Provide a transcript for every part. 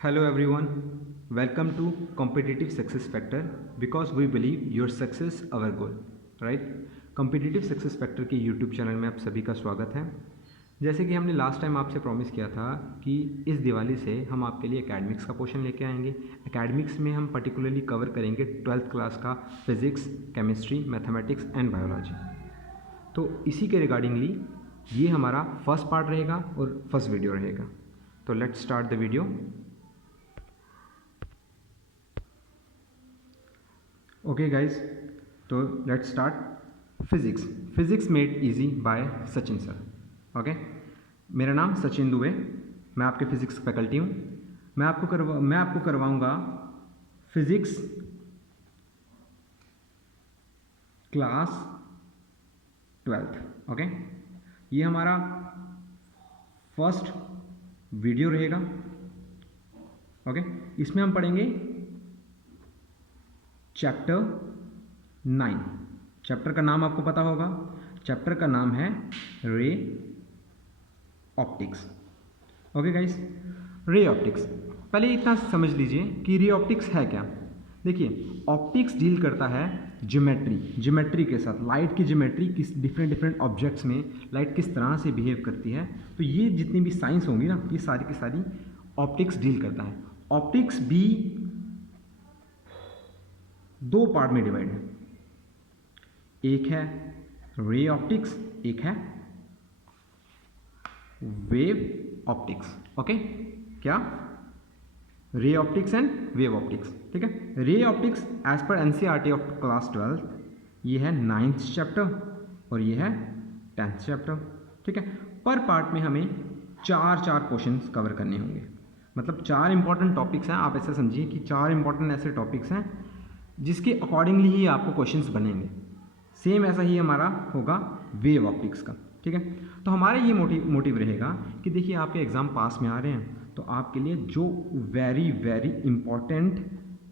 Hello everyone, welcome to Competitive Success Factor because we believe your success our goal, right? Competitive Success Factor के YouTube channel में आप सभी का स्वागत है। जैसे कि हमने लास्ट टाइम आपसे प्रॉमिस किया था कि इस दिवाली से हम आपके लिए एकेडमिक्स का पोर्शन लेके आएंगे। एकेडमिक्स में हम पर्टिकुलरली कवर करेंगे 12th क्लास का physics, chemistry, mathematics and biology. तो इसी के रिगार्डिंगली ये हमारा फर्स्ट पार्ट रहेगा और फर्स्ट वीडियो रहेगा। तो let's start the video. Okay guys, तो let's start physics made easy by Sachin sir. Okay, मेरा नाम सचिन दुबे, मैं आपके फिज़िक्स फैकल्टी हूँ। मैं आपको करवाऊँगा फिज़िक्स क्लास 12th। ओके, ये हमारा फर्स्ट वीडियो रहेगा। ओके, इसमें हम पढ़ेंगे चैप्टर 9। चैप्टर का नाम आपको पता होगा, चैप्टर का नाम है ray optics. Okay guys, ray optics पहले इतना समझ लीजिए कि रे ऑप्टिक्स है क्या। देखिए, ऑप्टिक्स डील करता है ज्योमेट्री के साथ, लाइट की ज्योमेट्री किस डिफरेंट ऑब्जेक्ट्स में लाइट किस तरह से बिहेव करती है। तो ये जितनी भी साइंस होंगी ना, ये सारी की सारी ऑप्टिक्स डील करता है। ऑप्टिक्स भी दो पार्ट में डिवाइड है, एक है रे ऑप्टिक्स, एक है वेव ऑप्टिक्स। ओके, क्या ray optics and wave optics. ठीक है, ray optics as per NCERT of class 12 ये है 9th चैप्टर और ये है 10th चैप्टर। ठीक है, पर पार्ट में हमें चार क्वेश्चंस कवर करने होंगे, मतलब 4 इंपॉर्टेंट टॉपिक्स हैं। आप ऐसा समझिए कि 4 इंपॉर्टेंट ऐसे टॉपिक्स हैं जिसके अकॉर्डिंगली ही आपको क्वेश्चंस बनेंगे। सेम ऐसा ही हमारा होगा वेव ऑप्टिक्स का। ठीक है, तो हमारा ये मोटिव रहेगा कि देखिए आपके एग्ज़ाम पास में आ रहे हैं, तो आपके लिए जो वेरी इंपॉर्टेंट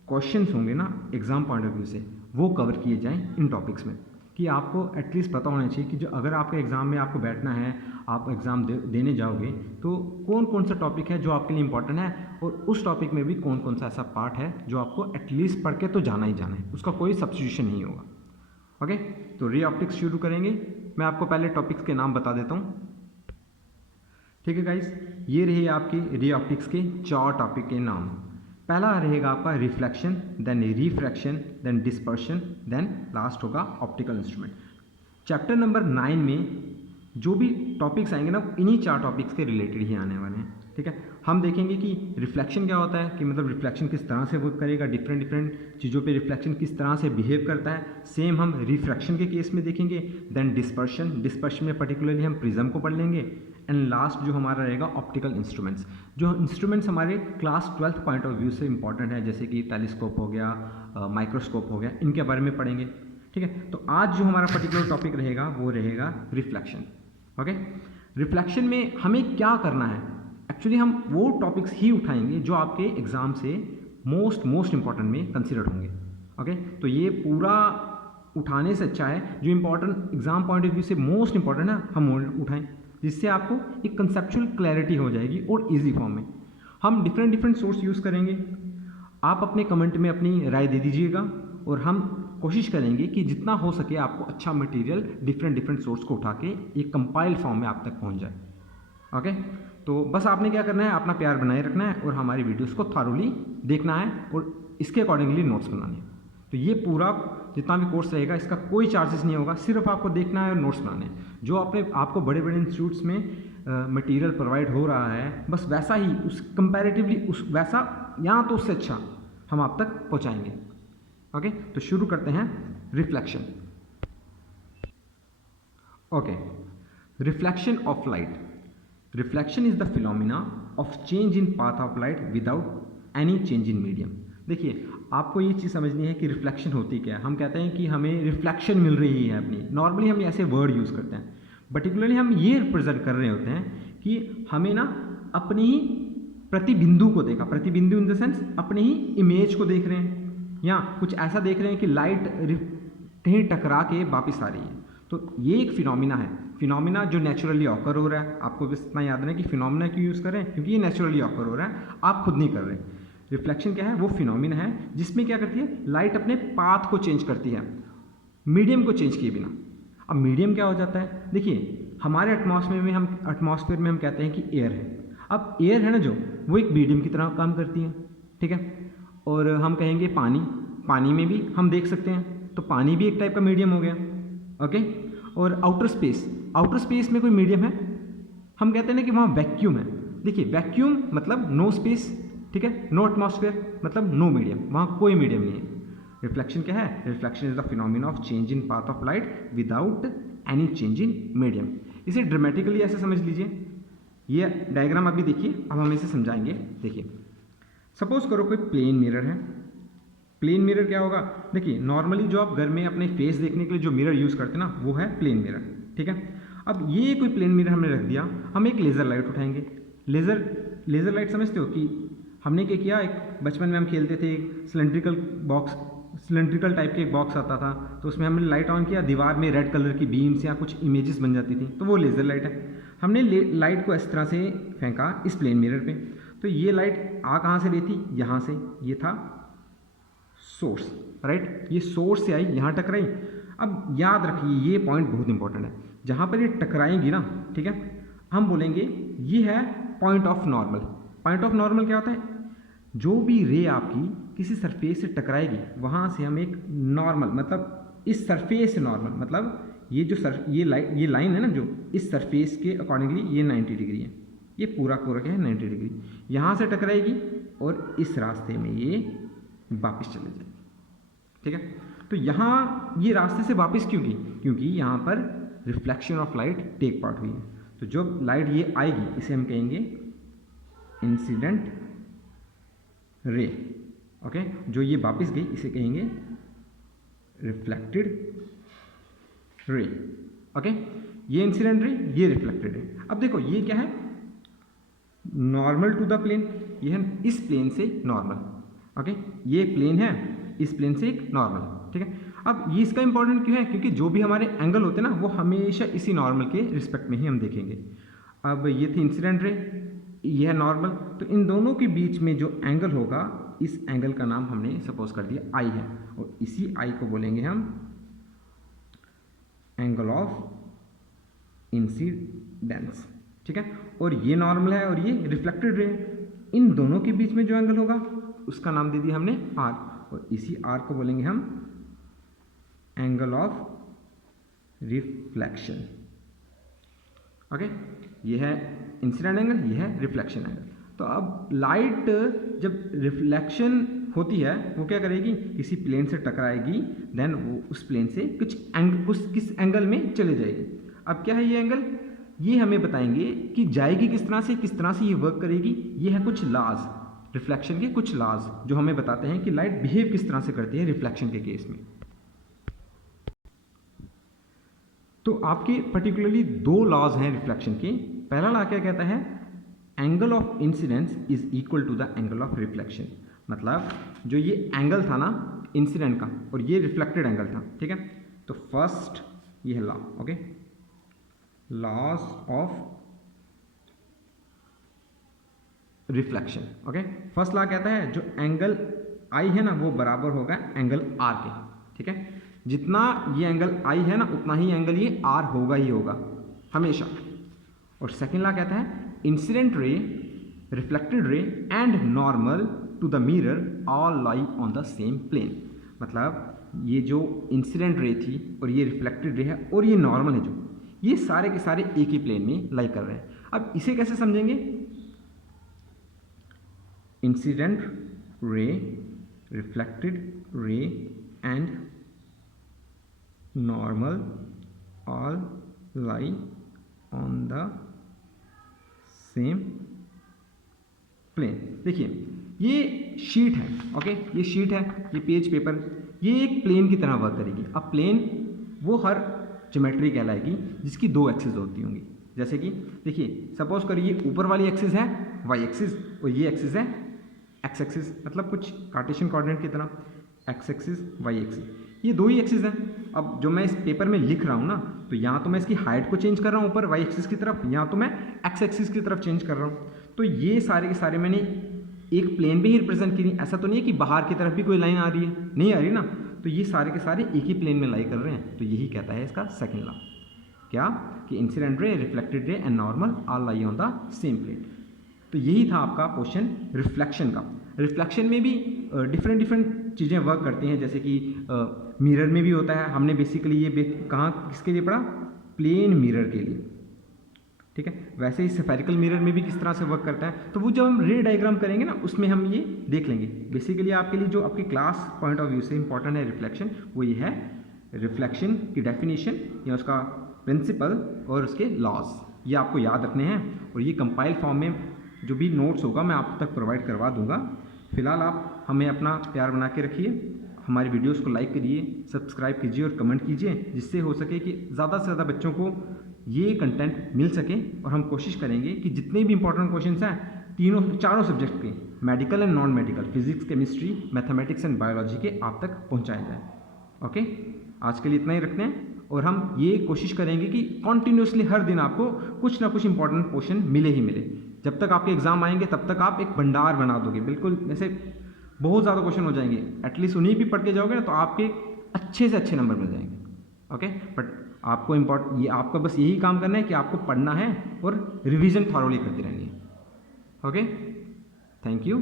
क्वेश्चंस होंगे ना एग्ज़ाम पॉइंट ऑफ व्यू से, वो कवर किए जाएं इन टॉपिक्स में, कि आपको एटलीस्ट पता होना चाहिए कि जो अगर आपके एग्ज़ाम में आपको बैठना है, आप एग्ज़ाम देने जाओगे, तो कौन कौन सा टॉपिक है जो आपके लिए इंपॉर्टेंट है, और उस टॉपिक में भी कौन कौन सा ऐसा पार्ट है जो आपको एटलीस्ट पढ़ के तो जाना ही जाना है, उसका कोई सब्स्टिट्यूशन नहीं होगा। ओके, तो रे ऑप्टिक्स शुरू करेंगे। मैं आपको पहले टॉपिक्स के नाम बता देता हूँ। ठीक है गाइस, ये रहे आपके रे ऑप्टिक्स के 4 टॉपिक के नाम। पहला रहेगा आपका reflection, then refraction, then dispersion, then last होगा ऑप्टिकल इंस्ट्रूमेंट। चैप्टर नंबर 9 में जो भी टॉपिक्स आएंगे ना, इन्हीं 4 टॉपिक्स के रिलेटेड ही आने वाले हैं। ठीक है, हम देखेंगे कि रिफ्लेक्शन क्या होता है, कि मतलब रिफ्लेक्शन किस तरह से वर्क करेगा, डिफरेंट चीज़ों पे रिफ्लेक्शन किस तरह से बिहेव करता है। सेम हम रिफ्रैक्शन के केस में देखेंगे। देन डिस्पर्शन में पर्टिकुलरली हम प्रिज्म को पढ़ लेंगे। एंड लास्ट जो हमारा रहेगा ऑप्टिकल इंस्ट्रूमेंट्स। जो इंस्ट्रूमेंट्स हमारे class 12th point of view से इंपॉर्टेंट है, जैसे कि टेलीस्कोप हो गया, माइक्रोस्कोप हो गया, इनके बारे में पढ़ेंगे। ठीक है, तो आज जो हमारा पर्टिकुलर टॉपिक रहेगा वो रहेगा रिफ्लेक्शन। ओके, रिफ्लेक्शन में हमें क्या करना है, एक्चुअली हम वो टॉपिक्स ही उठाएंगे जो आपके एग्ज़ाम से मोस्ट इंपॉर्टेंट में कंसिडर होंगे। ओके, तो ये पूरा उठाने से अच्छा है जो important exam point of view से मोस्ट इंपॉर्टेंट है हम उठाएं, जिससे आपको एक कंसेप्चुअल क्लैरिटी हो जाएगी और इजी फॉर्म में। हम डिफरेंट सोर्स यूज़ करेंगे। आप अपने कमेंट में अपनी राय दे दीजिएगा और हम कोशिश करेंगे कि जितना हो सके आपको अच्छा मटेरियल डिफरेंट सोर्स को उठा के एक कंपाइल फॉर्म में आप तक पहुंच जाए। ओके, तो बस आपने क्या करना है, अपना प्यार बनाए रखना है और हमारी वीडियोस को थॉरोली देखना है और इसके अकॉर्डिंगली नोट्स बनाने हैं। तो ये पूरा जितना भी कोर्स रहेगा इसका कोई चार्जेस नहीं होगा, सिर्फ आपको देखना है और नोट्स बनाने हैं। जो आपको बड़े इंस्टीट्यूट्स में मटेरियल प्रोवाइड हो रहा है, बस वैसा ही उस कंपैरेटिवली वैसा यहाँ तो उससे अच्छा हम आप तक पहुँचाएंगे। ओके, तो शुरू करते हैं reflection. Okay, reflection of light. Reflection is the phenomena of change in path of light without any change in medium. देखिए, आपको ये चीज़ समझनी है कि रिफ्लेक्शन होती क्या है। हम कहते हैं कि हमें रिफ्लेक्शन मिल रही है अपनी, नॉर्मली हम ऐसे वर्ड यूज़ करते हैं, पर्टिकुलरली हम ये रिप्रेजेंट कर रहे होते हैं कि हमें ना अपनी ही प्रतिबिंदु को देखा, प्रतिबिंदु इन द सेंस अपने ही इमेज को देख रहे हैं, या कुछ ऐसा देख रहे हैं कि लाइट कहीं टकरा के वापस आ रही है। तो ये एक फिनोमिना है। फिनोमिना जो नेचुरली ऑकर हो रहा है, आपको बस इतना याद रहे कि फिनोमिना क्यों यूज़ करें, क्योंकि ये नेचुरली ऑकर हो रहा है, आप खुद नहीं कर रहे। रिफ्लेक्शन क्या है, वो फिनोमिना है जिसमें क्या करती है, लाइट अपने पाथ को चेंज करती है मीडियम को चेंज किए बिना। अब मीडियम क्या हो जाता है, देखिए हमारे एटमॉस्फेयर में हम कहते हैं कि एयर है। अब एयर है ना जो, वो एक मीडियम की तरह काम करती है, ठीक है। और हम कहेंगे पानी में भी हम देख सकते हैं, तो पानी भी एक टाइप का मीडियम हो गया, ओके। और आउटर स्पेस में कोई मीडियम है, हम कहते हैं ना कि वहाँ वैक्यूम है। देखिए वैक्यूम मतलब नो स्पेस, ठीक है, नो एटमॉस्फेयर मतलब नो मीडियम, वहाँ कोई मीडियम नहीं है। रिफ्लेक्शन क्या है, reflection is the phenomena of change in path of light without any change in medium. इसे ड्रामेटिकली ऐसे समझ लीजिए, ये डायग्राम अभी देखिए, अब हम इसे समझाएंगे। देखिए सपोज करो कोई प्लेन मिरर है। प्लेन मिरर क्या होगा, देखिए नॉर्मली जो आप घर में अपने फेस देखने के लिए जो मिरर यूज़ करते हैं ना, वो है प्लेन मिरर, ठीक है। अब ये कोई प्लेन मिरर हमने रख दिया, हम एक लेज़र लाइट उठाएंगे। लेज़र लाइट समझते हो कि हमने क्या किया, एक बचपन में हम खेलते थे, सिलेंड्रिकल टाइप के एक बॉक्स आता था, तो उसमें हमने लाइट ऑन किया, दीवार में रेड कलर की बीम्स या कुछ इमेजेस बन जाती थी, तो वो लेज़र लाइट है। हमने लाइट को इस तरह से फेंका इस प्लेन मिरर पे, तो ये लाइट आ कहाँ से रही थी, यहाँ से, ये था सोर्स, राइट। ये सोर्स से आई, यहाँ टकराई। अब याद रखिए ये पॉइंट बहुत इंपॉर्टेंट है, जहाँ पर ये टकराएंगी ना, ठीक है, हम बोलेंगे ये है point of normal. Point of normal क्या होता है, जो भी रे आपकी किसी सरफेस से टकराएगी, वहाँ से हम एक नॉर्मल, मतलब इस सरफेस से नॉर्मल, मतलब ये जो ये लाइन है ना, जो इस सरफेस के अकॉर्डिंगली ये 90 डिग्री है, ये पूरा क्या है 90 डिग्री, यहाँ से टकराएगी और इस रास्ते में ये वापस चले जाएगी, ठीक है। तो यहाँ ये रास्ते से वापस क्यों की, क्योंकि यहाँ पर reflection of light take part हुई है। तो जब लाइट ये आएगी, इसे हम कहेंगे इंसिडेंट रे, ओके। जो ये वापस गई, इसे कहेंगे रिफ्लेक्टेड रे, ओके। ये इंसिडेंट रे, ये रिफ्लेक्टेड रे। अब देखो ये क्या है, नॉर्मल टू द प्लेन, ये है इस प्लेन से नॉर्मल, ओके। ये प्लेन है, इस प्लेन से एक नॉर्मल, ठीक है। अब ये इसका इंपॉर्टेंट क्यों है, क्योंकि जो भी हमारे एंगल होते हैं ना, वो हमेशा इसी नॉर्मल के रिस्पेक्ट में ही हम देखेंगे। अब ये थी इंसिडेंट रे, ये है नॉर्मल, तो इन दोनों के बीच में जो एंगल होगा, इस एंगल का नाम हमने सपोज कर दिया आई है, और इसी आई को बोलेंगे हम एंगल ऑफ इंसिडेंस, ठीक है। और ये नॉर्मल है और ये रिफ्लेक्टेड रे, इन दोनों के बीच में जो एंगल होगा उसका नाम दे दिया हमने आर, और इसी आर को बोलेंगे हम एंगल ऑफ रिफ्लेक्शन, ओके। ये है इंसिडेंट एंगल, ये है रिफ्लेक्शन एंगल। तो अब लाइट जब रिफ्लेक्शन होती है, वो क्या करेगी, किसी प्लेन से टकराएगी, देन वो उस प्लेन से किस एंगल में चले जाएगी। अब क्या है ये एंगल, ये हमें बताएंगे कि जाएगी किस तरह से ये वर्क करेगी। ये है कुछ लॉज, रिफ्लेक्शन के कुछ लॉज, जो हमें बताते हैं कि लाइट बिहेव किस तरह से करती है रिफ्लेक्शन के केस में। तो आपके पर्टिकुलरली दो लॉज हैं रिफ्लेक्शन के। पहला लॉ क्या कहता है, angle of incidence is equal to the angle of reflection. मतलब जो ये एंगल था ना इंसिडेंट का, और ये रिफ्लेक्टेड एंगल था, ठीक है। तो फर्स्ट ये है law, okay, laws of reflection, okay. First law कहता है जो एंगल आई है ना, वो बराबर होगा एंगल आर के, ठीक है। जितना ये एंगल आई है ना, उतना ही एंगल ये आर होगा ही होगा हमेशा। और सेकेंड लॉ कहता है incident ray, reflected ray and normal to the mirror all lie on the same plane. मतलब ये जो इंसिडेंट रे थी और ये रिफ्लेक्टेड रे है और ये नॉर्मल है, जो ये सारे के सारे एक ही प्लेन में लाई कर रहे हैं। अब इसे कैसे समझेंगे, incident ray, reflected ray and normal all lie on the same plane. देखिए ये शीट है, ओके, ये शीट है, ये पेज पेपर, ये एक प्लेन की तरह वर्क करेगी। अब प्लेन वो हर ज्योमेट्री कहलाएगी जिसकी दो एक्सिस होती होंगी। जैसे कि देखिए सपोज करिए ऊपर वाली एक्सिस है वाई एक्सिस और ये एक्सिस है एक्स एक्सिस, मतलब कुछ कार्टेशियन कोऑर्डिनेट की तरह, एक्स एक्सिस वाई एक्सिस, ये दो ही एक्सिस हैं। अब जो मैं इस पेपर में लिख रहा हूँ ना, तो यहाँ तो मैं इसकी हाइट को चेंज कर रहा हूँ ऊपर वाई एक्सिस की तरफ, यहाँ तो मैं एक्स एक्सिस की तरफ चेंज कर रहा हूँ। तो ये सारे के सारे मैंने एक प्लेन पे ही रिप्रेजेंट की, ऐसा तो नहीं है कि बाहर की तरफ भी कोई लाइन आ रही है, नहीं आ रही ना। तो ये सारे के सारे एक ही प्लेन में लाई कर रहे हैं। तो यही कहता है इसका सेकंड लॉ, क्या कि incident ray, reflected ray and normal all lie on the same plane. तो यही था आपका क्वेश्चन रिफ्लेक्शन का। रिफ्लेक्शन में भी डिफरेंट चीज़ें वर्क करती हैं, जैसे कि मिरर में भी होता है। हमने बेसिकली ये कहाँ किसके लिए पढ़ा, प्लेन मिरर के लिए, ठीक है। वैसे ही स्फेरिकल मिरर में भी किस तरह से वर्क करता है, तो वो जब हम रे डायग्राम करेंगे ना उसमें हम ये देख लेंगे। बेसिकली आपके लिए जो आपके क्लास पॉइंट ऑफ व्यू से इंपॉर्टेंट है रिफ्लेक्शन, वो ये है रिफ्लेक्शन की डेफिनेशन या उसका प्रिंसिपल और उसके लॉज, ये आपको याद रखने हैं। और ये कंपाइल फॉर्म में जो भी नोट्स होगा मैं आप तक प्रोवाइड करवा दूंगा। फिलहाल आप हमें अपना प्यार बना के रखिए, हमारी वीडियोस को लाइक करिए, सब्सक्राइब कीजिए और कमेंट कीजिए, जिससे हो सके कि ज़्यादा से ज़्यादा बच्चों को ये कंटेंट मिल सके। और हम कोशिश करेंगे कि जितने भी इंपॉर्टेंट क्वेश्चंस हैं चारों सब्जेक्ट के, medical and non medical, physics, chemistry, mathematics and biology के आप तक पहुँचाए जाए। ओके, आज के लिए इतना ही रखते हैं। और हम ये कोशिश करेंगे कि कॉन्टीन्यूसली हर दिन आपको कुछ ना कुछ इंपॉर्टेंट क्वेश्चन मिले ही मिले। जब तक आपके एग्जाम आएंगे तब तक आप एक भंडार बना दोगे, बिल्कुल ऐसे बहुत ज़्यादा क्वेश्चन हो जाएंगे। एटलीस्ट उन्हीं भी पढ़ के जाओगे ना तो आपके अच्छे से अच्छे नंबर मिल जाएंगे। ओके, बट आपको ये आपका बस यही काम करना है कि आपको पढ़ना है और रिवीजन थॉरोली करती रहनी है। Okay, thank you.